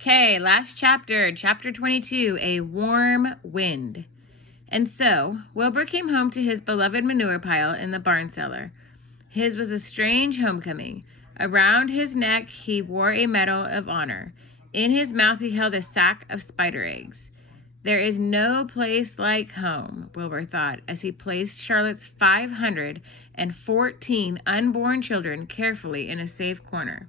Okay, last chapter, chapter 22, A Warm Wind. And so, Wilbur came home to his beloved manure pile in the barn cellar. His was a strange homecoming. Around his neck he wore a medal of honor. In his mouth he held a sack of spider eggs. There is no place like home, Wilbur thought, as he placed Charlotte's 514 unborn children carefully in a safe corner.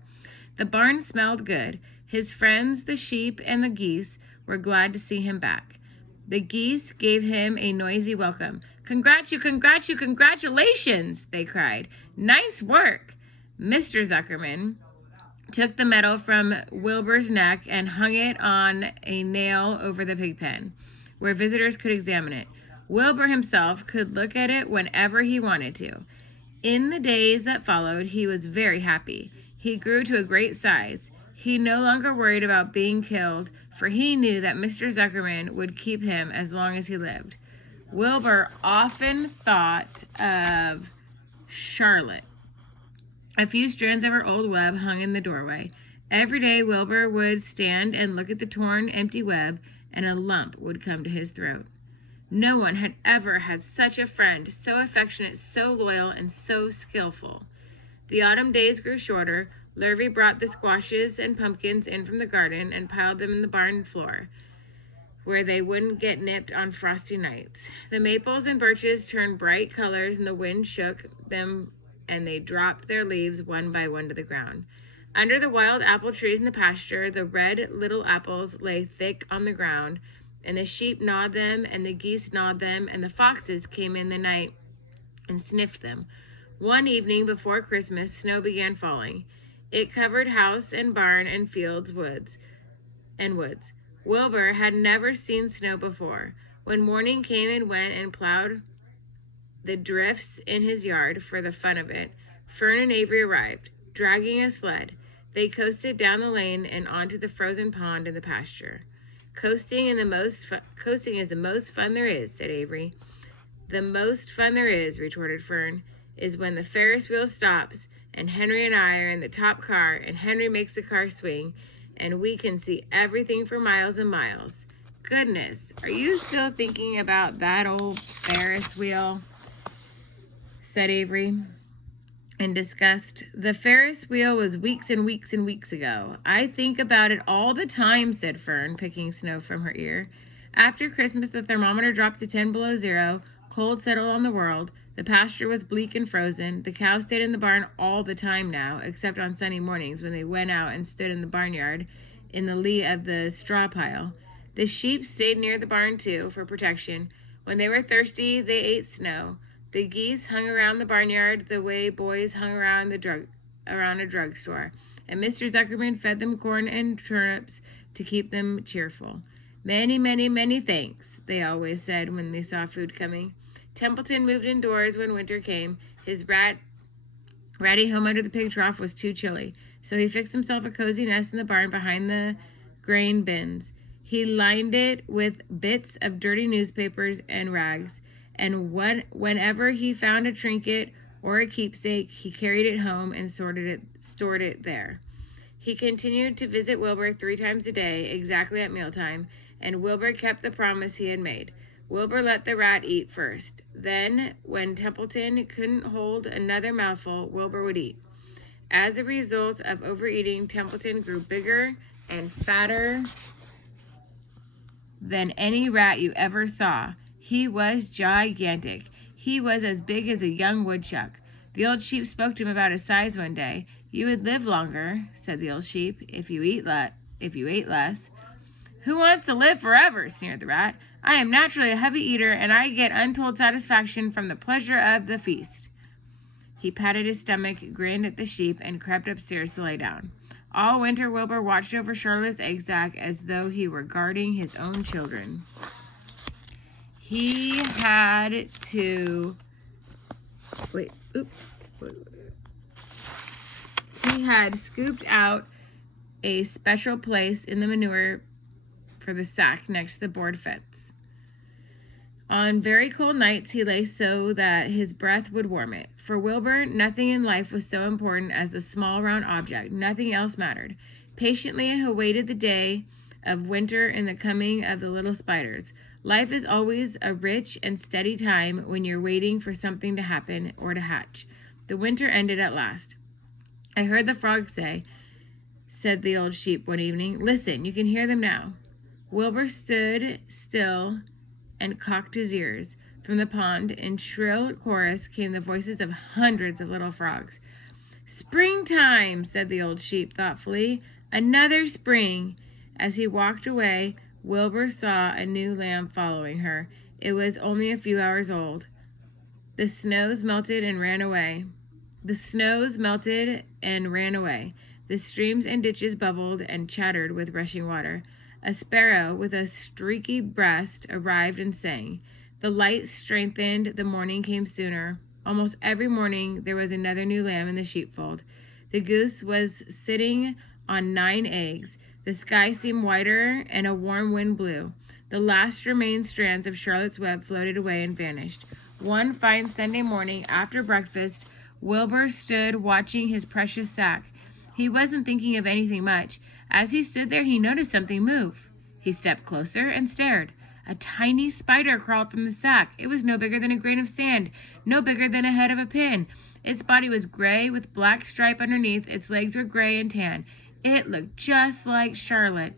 The barn smelled good. His friends, the sheep and the geese, were glad to see him back. The geese gave him a noisy welcome. Congratulations, they cried. Nice work. Mr. Zuckerman took the medal from Wilbur's neck and hung it on a nail over the pig pen, where visitors could examine it. Wilbur himself could look at it whenever he wanted to. In the days that followed, he was very happy. He grew to a great size. He no longer worried about being killed, for he knew that Mr. Zuckerman would keep him as long as he lived. Wilbur often thought of Charlotte. A few strands of her old web hung in the doorway. Every day Wilbur would stand and look at the torn, empty web, and a lump would come to his throat. No one had ever had such a friend, so affectionate, so loyal, and so skillful. The autumn days grew shorter. Lurvy brought the squashes and pumpkins in from the garden and piled them in the barn floor, where they wouldn't get nipped on frosty nights. The maples and birches turned bright colors, and the wind shook them, and they dropped their leaves one by one to the ground. Under the wild apple trees in the pasture, the red little apples lay thick on the ground, and the sheep gnawed them, and the geese gnawed them, and the foxes came in the night and sniffed them. One evening before Christmas, snow began falling. It covered house and barn and fields, woods. Wilbur had never seen snow before. When morning came and went and plowed the drifts in his yard for the fun of it, Fern and Avery arrived, dragging a sled. They coasted down the lane and onto the frozen pond in the pasture. Coasting is the most fun there is, said Avery. The most fun there is, retorted Fern, is when the Ferris wheel stops and Henry and I are in the top car and Henry makes the car swing and we can see everything for miles and miles. Goodness, are you still thinking about that old Ferris wheel? Said Avery in disgust. The Ferris wheel was weeks and weeks and weeks ago. I think about it all the time, said Fern, picking snow from her ear. After Christmas, the thermometer dropped to 10 below zero. Cold settled on the world. The pasture was bleak and frozen. The cows stayed in the barn all the time now, except on sunny mornings when they went out and stood in the barnyard in the lee of the straw pile. The sheep stayed near the barn, too, for protection. When they were thirsty, they ate snow. The geese hung around the barnyard the way boys hung around a drugstore. And Mr. Zuckerman fed them corn and turnips to keep them cheerful. Many, many, many thanks, they always said when they saw food coming. Templeton moved indoors when winter came. His ratty home under the pig trough was too chilly, so he fixed himself a cozy nest in the barn behind the grain bins. He lined it with bits of dirty newspapers and rags, and whenever he found a trinket or a keepsake, he carried it home and stored it there. He continued to visit Wilbur 3 times a day, exactly at mealtime, and Wilbur kept the promise he had made. Wilbur let the rat eat first. Then, when Templeton couldn't hold another mouthful, Wilbur would eat. As a result of overeating, Templeton grew bigger and fatter than any rat you ever saw. He was gigantic. He was as big as a young woodchuck. The old sheep spoke to him about his size one day. You would live longer, said the old sheep, if you ate less. Who wants to live forever, sneered the rat. I am naturally a heavy eater, and I get untold satisfaction from the pleasure of the feast. He patted his stomach, grinned at the sheep, and crept upstairs to lay down. All winter, Wilbur watched over Charlotte's egg sack as though he were guarding his own children. He had to... He had scooped out a special place in the manure for the sack next to the board fence. On very cold nights, he lay so that his breath would warm it. For Wilbur, nothing in life was so important as the small round object. Nothing else mattered. patiently awaited the day of winter and the coming of the little spiders. Life is always a rich and steady time when you're waiting for something to happen or to hatch. The winter ended at last. I heard the frogs say, said the old sheep one evening. Listen, you can hear them now. Wilbur stood still and cocked his ears. From the pond, in shrill chorus, came the voices of hundreds of little frogs. Springtime, said the old sheep thoughtfully. Another spring. As he walked away, Wilbur saw a new lamb following her. It was only a few hours old. The snows melted and ran away. The streams and ditches bubbled and chattered with rushing water. A sparrow with a streaky breast arrived and sang. The light strengthened, the morning came sooner. Almost every morning there was another new lamb in the sheepfold. The goose was sitting on 9 eggs. The sky seemed whiter and a warm wind blew. The last remaining strands of Charlotte's Web floated away and vanished. One fine Sunday morning after breakfast, Wilbur stood watching his precious sack. He wasn't thinking of anything much. As he stood there, he noticed something move. He stepped closer and stared. A tiny spider crawled from the sack. It was no bigger than a grain of sand, no bigger than a head of a pin. Its body was gray with black stripe underneath. Its legs were gray and tan. It looked just like Charlotte.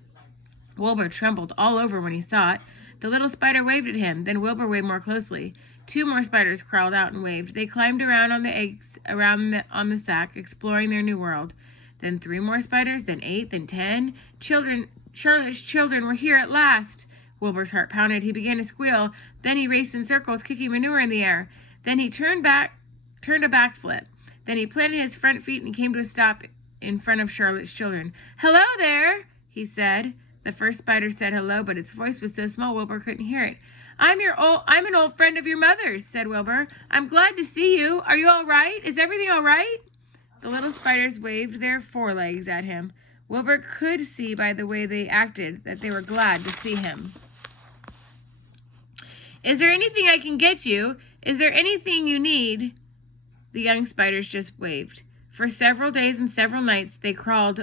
Wilbur trembled all over when he saw it. The little spider waved at him. Then Wilbur waved more closely. 2 more spiders crawled out and waved. They climbed around on the eggs on the sack, exploring their new world. Then 3 more spiders, then 8, then 10. Charlotte's children were here at last. Wilbur's heart pounded. He began to squeal. Then he raced in circles, kicking manure in the air. Then he turned a backflip. Then he planted his front feet and came to a stop in front of Charlotte's children. "Hello there," he said. The first spider said hello, but its voice was so small Wilbur couldn't hear it. I'm an old friend of your mother's," said Wilbur. "I'm glad to see you. Are you all right? Is everything all right?" The little spiders waved their forelegs at him. Wilbur could see by the way they acted that they were glad to see him. "Is there anything I can get you? Is there anything you need?" The young spiders just waved. For several days and several nights they crawled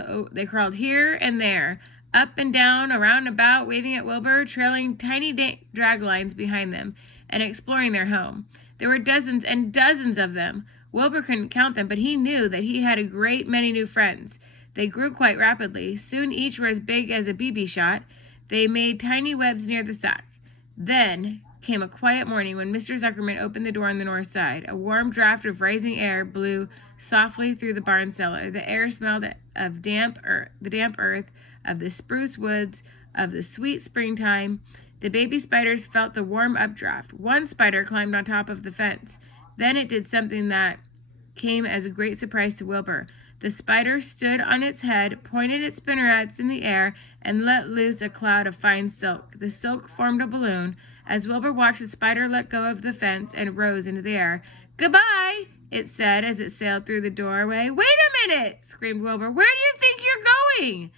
here and there, up and down, around and about, waving at Wilbur, trailing tiny drag lines behind them, and exploring their home. There were dozens and dozens of them. Wilbur couldn't count them, but he knew that he had a great many new friends. They grew quite rapidly. Soon each were as big as a BB shot. They made tiny webs near the sack. Then came a quiet morning when Mr. Zuckerman opened the door on the north side. A warm draft of rising air blew softly through the barn cellar. The air smelled of the damp earth, of the spruce woods, of the sweet springtime. The baby spiders felt the warm updraft. One spider climbed on top of the fence. Then it did something that came as a great surprise to Wilbur. The spider stood on its head, pointed its spinnerets in the air, and let loose a cloud of fine silk. The silk formed a balloon. As Wilbur watched the spider let go of the fence and rose into the air. "Goodbye," it said as it sailed through the doorway. "Wait a minute," screamed Wilbur. "Where do you think you're going?"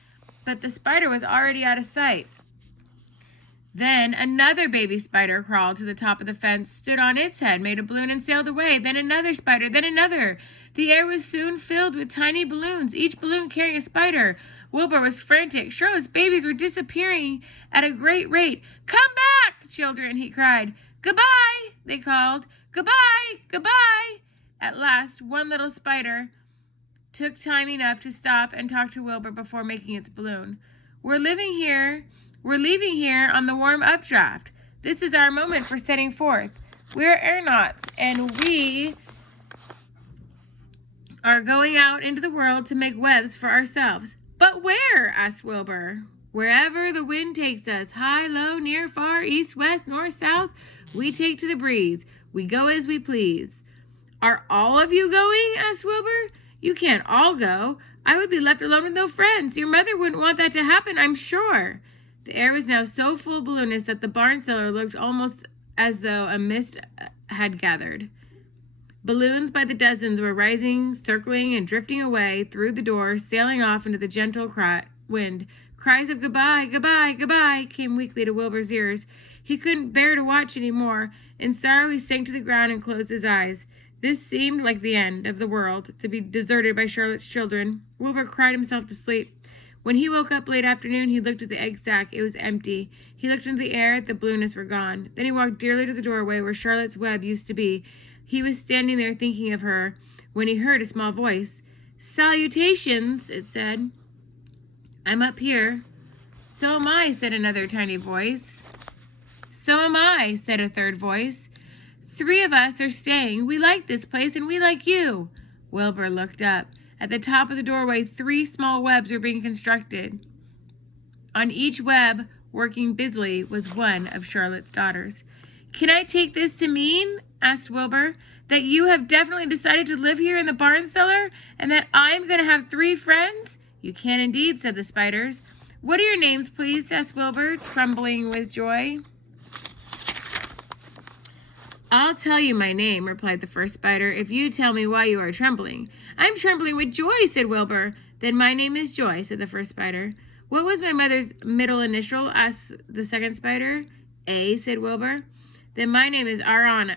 But the spider was already out of sight. Then another baby spider crawled to the top of the fence, stood on its head, made a balloon, and sailed away. Then another spider, then another. The air was soon filled with tiny balloons, each balloon carrying a spider. Wilbur was frantic. Charlotte's babies were disappearing at a great rate. "Come back, children," he cried. "Goodbye," they called. "Goodbye, goodbye." At last, one little spider took time enough to stop and talk to Wilbur before making its balloon. We're leaving here on the warm updraft. This is our moment for setting forth. We're aeronauts, and we are going out into the world to make webs for ourselves." "But where?" asked Wilbur. "Wherever the wind takes us, high, low, near, far, east, west, north, south, we take to the breeze. We go as we please." "Are all of you going?" asked Wilbur. "You can't all go. I would be left alone with no friends. Your mother wouldn't want that to happen, I'm sure." The air was now so full of balloonists that the barn cellar looked almost as though a mist had gathered. Balloons by the dozens were rising, circling, and drifting away through the door, sailing off into the gentle wind. Cries of "Goodbye, goodbye, goodbye" came weakly to Wilbur's ears. He couldn't bear to watch any more. In sorrow he sank to the ground and closed his eyes. This seemed like the end of the world, to be deserted by Charlotte's children. Wilbur cried himself to sleep. When he woke up late afternoon, he looked at the egg sack. It was empty. He looked into the air. The blueness were gone. Then he walked dearly to the doorway where Charlotte's web used to be. He was standing there thinking of her when he heard a small voice. "Salutations," it said. "I'm up here." "So am I," said another tiny voice. "So am I," said a third voice. "Three of us are staying. We like this place and we like you." Wilbur looked up. At the top of the doorway, 3 small webs were being constructed. On each web, working busily, was one of Charlotte's daughters. "Can I take this to mean," asked Wilbur, "that you have definitely decided to live here in the barn cellar and that I'm going to have 3 friends?" "You can indeed," said the spiders. "What are your names, please?" asked Wilbur, trembling with joy. "I'll tell you my name," replied the first spider, "if you tell me why you are trembling." "I'm trembling with joy," said Wilbur. "Then my name is Joy," said the first spider. "What was my mother's middle initial?" asked the second spider. "A," said Wilbur. "Then my name is Ariane,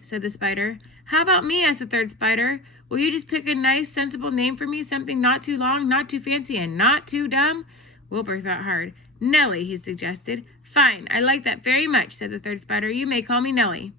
said the spider. "How about me?" asked the third spider. "Will you just pick a nice, sensible name for me, something not too long, not too fancy, and not too dumb?" Wilbur thought hard. "Nellie," he suggested. "Fine, I like that very much," said the third spider. "You may call me Nellie."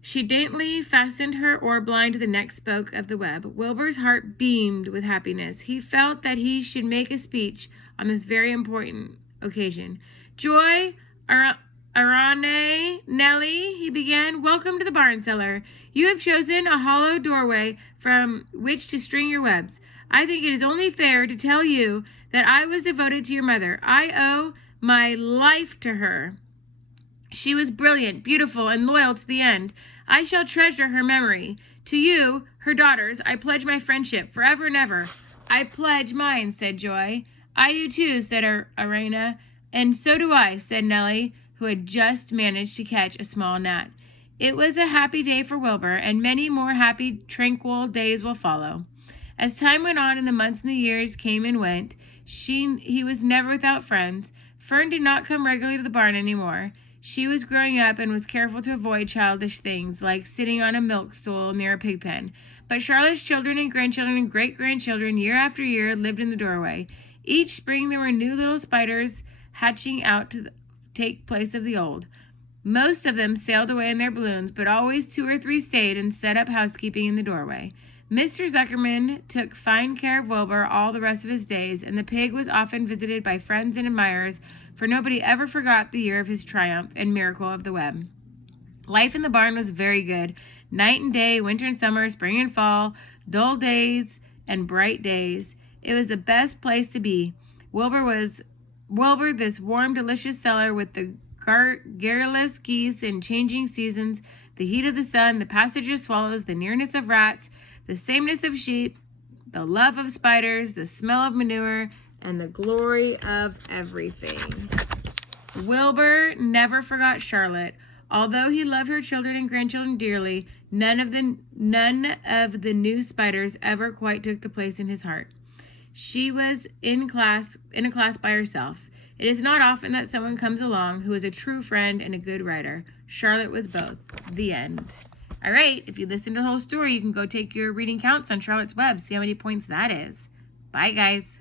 She daintily fastened her orb line to the next spoke of the web. Wilbur's heart beamed with happiness. He felt that he should make a speech on this very important occasion. "Joy, Arane, Nellie," he began, "welcome to the barn cellar. You have chosen a hollow doorway from which to string your webs. I think it is only fair to tell you that I was devoted to your mother. I owe my life to her. She was brilliant, beautiful, and loyal to the end. I shall treasure her memory. To you, her daughters, I pledge my friendship, forever and ever." "I pledge mine," said Joy. "I do too," said Arena. "And so do I," said Nellie, who had just managed to catch a small gnat. It was a happy day for Wilbur, and many more happy, tranquil days will follow. As time went on and the months and the years came and went, he was never without friends. Fern did not come regularly to the barn anymore. She was growing up and was careful to avoid childish things like sitting on a milk stool near a pig pen. But Charlotte's children and grandchildren and great-grandchildren, year after year, lived in the doorway. Each spring there were new little spiders hatching out to take place of the old. Most of them sailed away in their balloons, but always 2 or 3 stayed and set up housekeeping in the doorway. Mr. Zuckerman took fine care of Wilbur all the rest of his days, and the pig was often visited by friends and admirers, for nobody ever forgot the year of his triumph and miracle of the web. Life in the barn was very good. Night and day, winter and summer, spring and fall, dull days and bright days. It was the best place to be. Wilbur, this warm, delicious cellar with the garrulous geese and changing seasons, the heat of the sun, the passage of swallows, the nearness of rats, the sameness of sheep, the love of spiders, the smell of manure, and the glory of everything. Wilbur never forgot Charlotte. Although he loved her children and grandchildren dearly, none of the new spiders ever quite took the place in his heart. She was in a class by herself. It is not often that someone comes along who is a true friend and a good writer. Charlotte was both. The end. All right, if you listen to the whole story, you can go take your reading counts on Charlotte's Web. See how many points that is. Bye, guys.